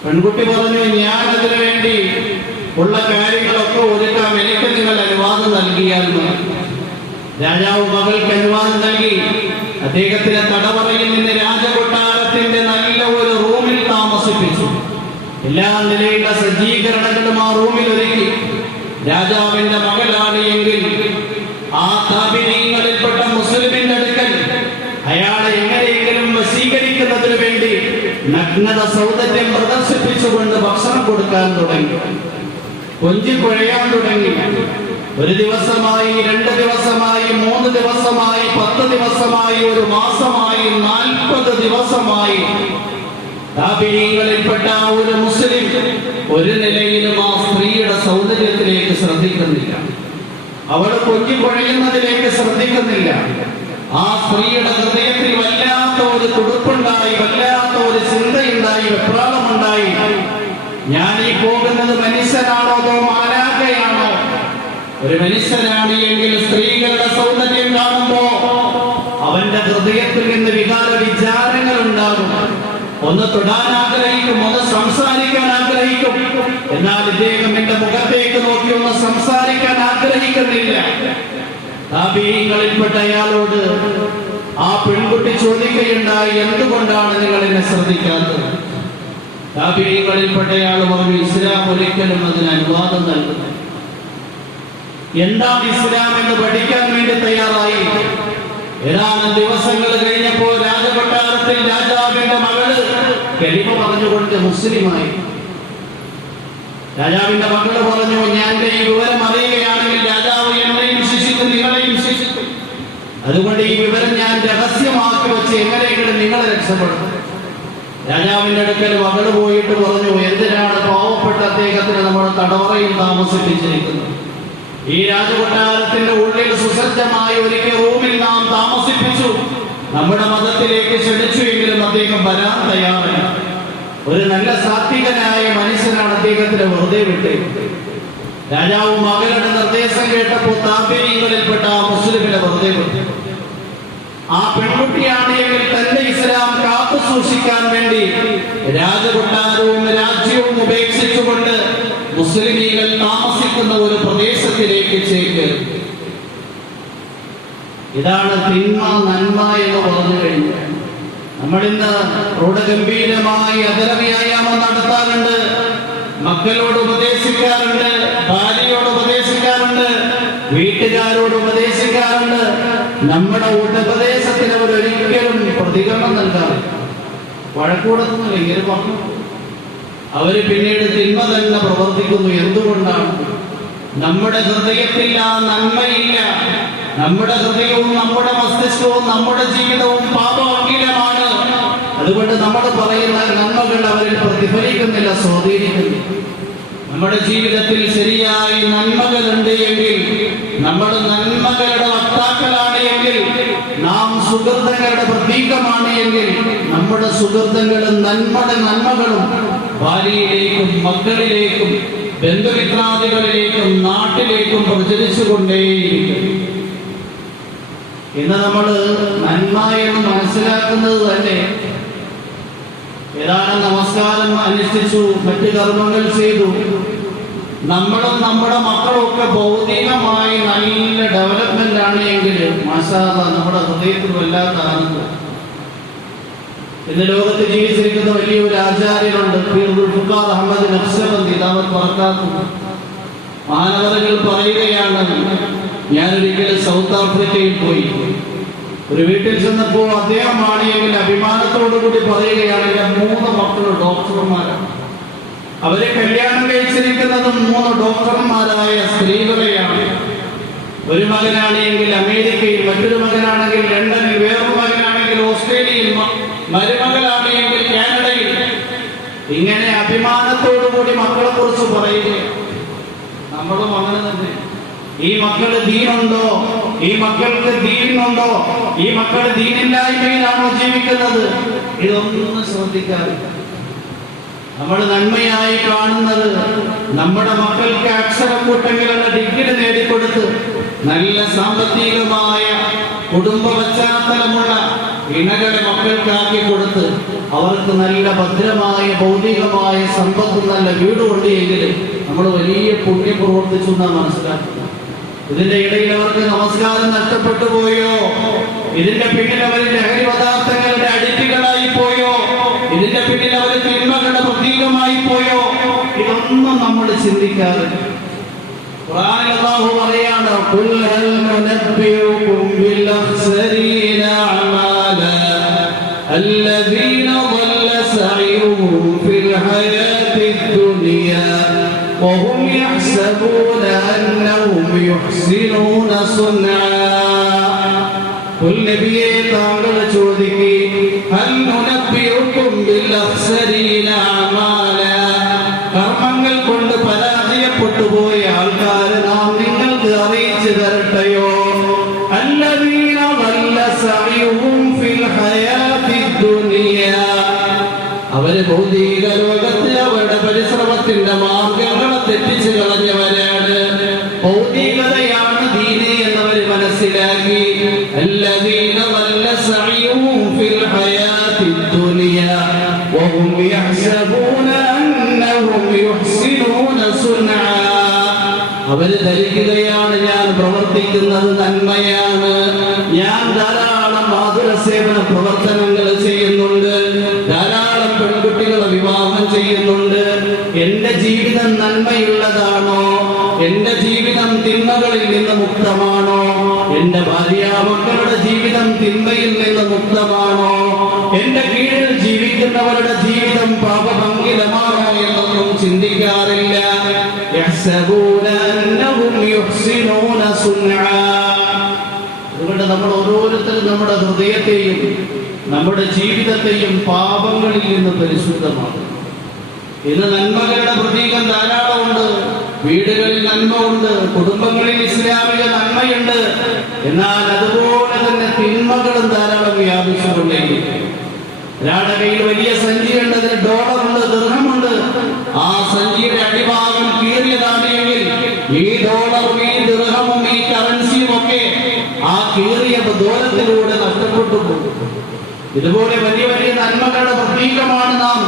പെൺകുട്ടി പറഞ്ഞു, ഞാൻ അതിനു വേണ്ടി ഉള്ള കാര്യങ്ങളൊക്കെ ഒരുക്കാം, എനിക്ക് നിങ്ങൾ അനുവാദം നൽകിയാൽ മതി. രാജാവ് മകൾക്ക് അനുവാദം നൽകി. അദ്ദേഹത്തിന്റെ തടവറയിൽ നിന്ന് രാജകൊട്ടാരത്തിന്റെ നല്ല ഒരു റൂമിൽ താമസിപ്പിച്ചു. എല്ലാ നിലയിലുള്ള സജ്ജീകരണങ്ങളും ആ റൂമിൽ ഒരുക്കി. രാജാവിന്റെ മകളാണ് എങ്കിൽ ആ താബിഈകളിൽപ്പെട്ട മുസ്ലിമിന്റെ അടുക്കൽ അയാളെ എങ്ങനെയെങ്കിലും വശീകരിക്കുന്നതിന് വേണ്ടി നഗ്നത സൗന്ദര്യം പ്രദർശിപ്പിച്ചുകൊണ്ട് ഭക്ഷണം കൊടുക്കാൻ തുടങ്ങി. കൊഞ്ചിക്കുഴയാൻ തുടങ്ങി. ഒരു ദിവസമായി, 2 ദിവസമായി, 3 ദിവസമായി, 10 ദിവസമായി, 1 മാസമായി, 40 ദിവസമായി താബിഈകളിൽപ്പെട്ട ഒരു മുസ്ലിം ഒരു നിലയിലും ആ സ്ത്രീയുടെ സൗന്ദര്യത്തിലേക്ക് ശ്രദ്ധിക്കുന്നില്ല. അവൾ കൊഞ്ചിക്കുഴയുന്നതിലേക്ക് ശ്രദ്ധിക്കുന്നില്ല. ആ സ്ത്രീയുടെ ഹൃദയത്തിൽ വല്ലാത്ത ഒരു തുടുപ്പുണ്ടായി, വല്ലാത്ത ഒരു ചിന്തയുണ്ടായി, വെപ്രാളമുണ്ടായി. ഞാൻ ഈ പോകുന്നത് മനുഷ്യനാണോ അതോ മാലാഖയാണോ? ഒരു മനുഷ്യനാണ് എങ്കിൽ സ്ത്രീകളുടെ സൗന്ദര്യം കാണുമ്പോ അവന്റെ ഹൃദയത്തിൽ നിന്ന് വികാര വിചാരങ്ങൾ ഉണ്ടാകും. ഒന്ന് തൊടാൻ ആഗ്രഹിക്കും, ഒന്ന് സംസാരിക്കാൻ ആഗ്രഹിക്കും. എന്നാൽ ഇദ്ദേഹം എന്റെ മുഖത്തേക്ക് നോക്കി ഒന്ന് സംസാരിക്കാൻ ആഗ്രഹിക്കുന്നില്ല. താബിഈകളിൽപ്പെട്ട അയാളോട് ആ പെൺകുട്ടി ചോദിക്കുകയുണ്ടായി, എന്തുകൊണ്ടാണ് നിങ്ങൾ എന്നെ ശ്രദ്ധിക്കാത്തത്? താബിഈകളിൽപ്പെട്ട അയാൾ പറഞ്ഞു, ഇസ്ലാം ഒരിക്കലും അതിന് അനുവാദം നൽകുന്നു. എന്താണ് ഇസ്ലാം എന്ന് പഠിക്കാൻ വേണ്ടി തയ്യാറായി. ഏതാനും ദിവസങ്ങൾ കഴിഞ്ഞപ്പോൾ രാജകൊട്ടാരത്തിൽ രാജാവിന്റെ മകള് കലിമ പറഞ്ഞുകൊണ്ട് മുസ്ലിമായി. രാജാവിന്റെ മകള് പറഞ്ഞു, ഞാൻ ഈ വിവരം അറിയുകയാണെങ്കിൽ രാജാവ് എന്നെയും ശിക്ഷിക്കും, നിങ്ങളെയും ശിക്ഷിക്കും. അതുകൊണ്ട് ഈ വിവരം ഞാൻ രഹസ്യമാക്കി വെച്ച് എങ്ങനെയെങ്കിലും നിങ്ങളെ രക്ഷപ്പെടും. രാജാവിന്റെ അടുക്കൽ മകള് പോയിട്ട് പറഞ്ഞു, എന്തിനാണ് പാവപ്പെട്ട അദ്ദേഹത്തിന് നമ്മുടെ തടവറയിൽ താമസിപ്പിച്ചിരിക്കുന്നത്? ഈ രാജകൊട്ടാരത്തിന്റെ ഉള്ളിൽ സുസജ്ജമായ ഒരിക്കൽ റൂമിൽ നാം താമസിപ്പിച്ചു, നമ്മുടെ മതത്തിലേക്ക് ക്ഷണിച്ചു എങ്കിലും അദ്ദേഹം വരാൻ തയ്യാറല്ല. ഒരു നല്ല സാത്വികനായ മനുഷ്യനാണ് അദ്ദേഹത്തിന് വെറുതെ വിട്ടത്. രാജാവ് മകളുടെ നിർദ്ദേശം കേട്ടപ്പോൾ താബിഈകളിൽപ്പെട്ട ആ മുസ്ലിമിനെ വെറുതെ വിട്ടു. ആ പെൺകുട്ടിയാണെങ്കിൽ തന്റെ ഇസ്ലാം കാത്തു സൂക്ഷിക്കാൻ വേണ്ടി രാജകൊട്ടാരവും രാജ്യവും ഉപേക്ഷിച്ചുകൊണ്ട് മുസ്ലിമീകൾ താമസിക്കുന്ന ഒരു പ്രദേശത്തിലേക്ക് ചേക്കേറി. ഇതാണ് തിന്മ നന്മ എന്ന് പറഞ്ഞു കഴിഞ്ഞു. നമ്മളിന്ന് പ്രൗഢഗംഭീരമായി അദരവ്യായാമം നടത്താറുണ്ട്, മക്കളോട് ഉപദേശിക്കാറുണ്ട്, ഭാര്യയോട് ഉപദേശിക്കാറുണ്ട്, വീട്ടുകാരോട് ഉപദേശിക്കാറുണ്ട്. നമ്മുടെ ഉപദേശത്തിന് അവരൊരിക്കലും പ്രതികരണം നൽകാറില്ല. വഴക്കൂടുന്നില്ല, ഇങ്ങനെ പറഞ്ഞു. അവര് പിന്നീട് തിന്മ തന്നെ പ്രവർത്തിക്കുന്നു. എന്തുകൊണ്ടാണ്? നമ്മുടെ ഹൃദയത്തിൽ ആ നന്മയില്ല. നമ്മുടെ ഹൃദയവും നമ്മുടെ മസ്തിഷ്കവും നമ്മുടെ ജീവിതവും പാപമംഗീലമാണ്. അതുകൊണ്ട് നമ്മൾ പറയുന്ന നന്മകൾ അവരിൽ പ്രതിഫലിക്കുന്നില്ല, സ്വാധീനിക്കുന്നു. നമ്മുടെ ജീവിതത്തിൽ ശരിയായി നന്മകളുണ്ട് എങ്കിൽ, നമ്മൾ നന്മകളുടെ വക്താക്കളാണ് എങ്കിൽ, നാം സുഹൃത്തുക്കളുടെ പ്രതീകമാണ് എങ്കിൽ, നമ്മുടെ സുഹൃത്തുക്കളും നന്മകളും ഭാര്യയിലേക്കും മക്കളിലേക്കും ബന്ധുമിത്രാദികളിലേക്കും നാട്ടിലേക്കും പ്രചരിച്ചുകൊണ്ടേയിരിക്കും. ഇന്ന് നമ്മൾ നന്മ എന്ന് മനസ്സിലാക്കുന്നത് തന്നെ ഏതാനും നമസ്കാരം അനുഷ്ഠിച്ചു, മറ്റു കർമ്മങ്ങൾ ചെയ്തു, നമ്മളും നമ്മുടെ മക്കളും ഒക്കെ ഭൗതികമായി നല്ല ഡെവലപ്മെന്റ് ആണ് എങ്കിൽ മാഷാ അല്ലാഹ് നമ്മുടെ ഹൃദയത്തിൽ വല്ലാത്ത ആനന്ദം. ഇന്ന് ലോകത്ത് ജീവിച്ചിരിക്കുന്ന വലിയൊരു ആചാര്യനുണ്ട്, അഹമ്മദ് നഖ്ശബന്ദി ദാവത്ത് ബറകാത്തുഹു. മാനവരകൾ പറയുകയാണ്, ഞാനൊരിക്കൽ സൗത്ത് ആഫ്രിക്കയിൽ പോയി ഒരു വീട്ടിൽ ചെന്നപ്പോൾ അദ്ദേഹമാണ് എങ്കിൽ അഭിമാനത്തോടു കൂടി പറയുകയാണ്, എൻ്റെ 3 മക്കൾ ഡോക്ടർമാരാണ്. അവരെ കല്യാണം കഴിച്ചിരിക്കുന്നതും 3 ഡോക്ടർമാരായ സ്ത്രീകളെയാണ്. ഒരു മകനാണെങ്കിൽ അമേരിക്കയിൽ, മറ്റൊരു മകനാണെങ്കിൽ ലണ്ടനിൽ, വേറൊരു മകനാണെങ്കിൽ ഓസ്ട്രേലിയയിൽ, മരുമകളാണെങ്കിൽ കാനഡയിൽ. ഇങ്ങനെ അഭിമാനത്തോടുകൂടി മക്കളെ കുറിച്ച് പറയുകയാണ്. നമ്മളും അങ്ങനെ തന്നെ. ഈ മക്കള് ദീനുണ്ടോ? ഈ മക്കൾക്ക് ദീനുണ്ടോ? ഈ മക്കൾ ദീനില്ലായ്മയിലാണോ ജീവിക്കുന്നത്? ഇതൊന്നും ശ്രദ്ധിക്കാറില്ല. നമ്മൾ നന്മയായി കാണുന്നത് നമ്മുടെ മക്കൾക്ക് അക്ഷരക്കൂട്ടെങ്കിലുള്ള ഡിഗ്രി നേടിക്കൊടുത്ത് നല്ല സാമ്പത്തികമായ കുടുംബ പശ്ചാത്തലമുള്ള ഇണകളെ മക്കൾക്കാക്കി കൊടുത്ത് അവർക്ക് നല്ല ഭദ്രമായ ഭൗതികമായ സമ്പത്തും നല്ല വീടുണ്ട് എങ്കിൽ നമ്മൾ വലിയ പുണ്യം പ്രവർത്തിച്ചു എന്നാണ് മനസ്സിലാക്കുന്നത്. ഇതിന്റെ ഇടയിൽ അവർക്ക് നമസ്കാരം നഷ്ടപ്പെട്ടു പോയോ? ഇതിന്റെ പിന്നിൽ അവർ ലഹരി പദാർത്ഥങ്ങളുടെ അഡിക്റ്റുകളായി പോയോ? ഇതിന്റെ പിന്നിൽ അവർ തിന്മകളുടെ പ്രതീകമായി പോയോ? ഇതൊന്നും നമ്മൾ ചിന്തിക്കാറില്ല. ഖുർആനിൽ അല്ലാഹു പറയാണ്, ഖുൽ ഹൽ നുനബ്ബിഉകും ബിൽ അഖ്സരീന അമാലാ അല്ലദീന ളല്ല സഅയുഹും ഫിൽ ഹയാത്തിദ് ദുനിയാ വഹും യഹ്സബൂന അന്നഹും യുഹ്സിനൂന സുൻആ. ഖുൽ നബിയേ, താങ്കൾ ചോദിക്കുക, ഹൽ നുനബ്ബിഉകും ബിൽ അഖ്സരീന അമാലാ, കർമ്മങ്ങൾ കൊണ്ട് പരാജയപ്പെട്ടു പോയ ആൾക്കാരെ നാം നിങ്ങൾക്ക് അറിയിച്ചു തരട്ടെയോ? അല്ലദീന ളല്ല സഅയുഹും ഫിൽ ഹയാത്തിദ് ദുനിയാ, അവര് ഭൗതിക ലോകത്ത് അവരുടെ പരിശ്രമത്തിന്റെ മാർഗങ്ങളെ തെറ്റിച്ചു കളഞ്ഞവരാണ്. ഭൗതികതയാണ് ദീനി എന്നവർ മനസ്സിലാക്കി. അല്ലദീന ളല്ല സഅയുഹും ഫിൽ ഹയാത്തിദ് ദുനിയാ വഹും യഹ്സബൂന അന്നഹും യുഹ്സിനൂന സുൻആ, അവര് ധരിക്കുകയാണ് ഞാൻ പ്രവർത്തിക്കുന്നത് നന്മയാണ്, ഞാൻ ധാരാളം മാതൃ സേവന പ്രവർത്തനങ്ങൾ ചെയ്യുന്നുണ്ട്, ധാരാളം പെൺകുട്ടികളെ വിവാഹം ചെയ്യുന്നുണ്ട്. എന്റെ ജീവിതം നന്മയുള്ളതാണോ? എന്റെ ജീവിതം തിന്മകളിൽ നിന്ന് മുക്തമാണോ? എന്റെ ഭാര്യാമക്കളുടെ ജീവിതം തിന്മയിൽ നിന്ന് മുക്തമാണോ? എന്റെ കീഴിൽ ജീവിക്കുന്നവരുടെ ജീവിതം പാപഭംഗിതമാണോ എന്നൊന്നും ചിന്തിക്കാറില്ല. യഹ്സബൂന അന്നഹും യുഹ്സിനൂന സുൻആ. അതുകൊണ്ട് നമ്മൾ ഓരോരുത്തരും നമ്മുടെ ഹൃദയത്തെയും നമ്മുടെ ജീവിതത്തെയും പാപങ്ങളിൽ നിന്ന് പരിശുദ്ധമാക്കും. ഇന്ന് നന്മകളുടെ പ്രതീകം ധാരാളമുണ്ട്. വീടുകളിൽ നന്മ ഉണ്ട്, കുടുംബങ്ങളിൽ ഇസ്ലാമിക നന്മയുണ്ട്. എന്നാൽ അതുപോലെ തന്നെ തിന്മകളും ധാരാളം വ്യാപിച്ചുകൊണ്ടേയിരിക്കും. ഒരാളുടെ കയ്യിൽ വലിയ സഞ്ചിയുണ്ട്, അതിൽ ഡോളറുണ്ട്, ദിർഹമുണ്ട്. ആ സഞ്ചിയുടെ അടിഭാഗം കീറിയതാണ് എങ്കിൽ ഈ ഡോളറും ഈ ദിർഹമും ഈ കറൻസിയും ഒക്കെ ആ കീറിയ ദൂരത്തിലൂടെ നഷ്ടപ്പെട്ടു പോകും. ഇതുപോലെ വലിയ വലിയ നന്മകളുടെ പ്രതീകമാണ് നാം.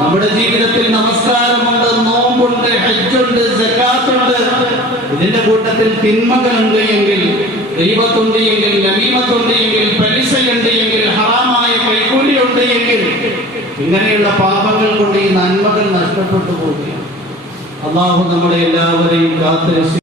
നമ്മുടെ ജീവിതത്തിൽ നമസ്കാരമുണ്ട്, നോമ്പുണ്ട്, ഹജ്ജുണ്ട്, സകാത്തുണ്ട്. ഇതിന്റെ കൂട്ടത്തിൽ തിന്മകളുണ്ട് എങ്കിൽ, ദൈവത്തുണ്ട് എങ്കിൽ, നമീമത്തുണ്ട് എങ്കിൽ, പലിശയുണ്ട് എങ്കിൽ, ഹറാമായ കൈക്കൂലിയുണ്ട് എങ്കിൽ, ഇങ്ങനെയുള്ള പാപങ്ങൾ കൊണ്ട് ഈ നന്മകൾ നഷ്ടപ്പെട്ടു പോവുകയാണ്. അല്ലാഹു നമ്മളെ എല്ലാവരെയും കാത്തുരക്ഷിക്കട്ടെ.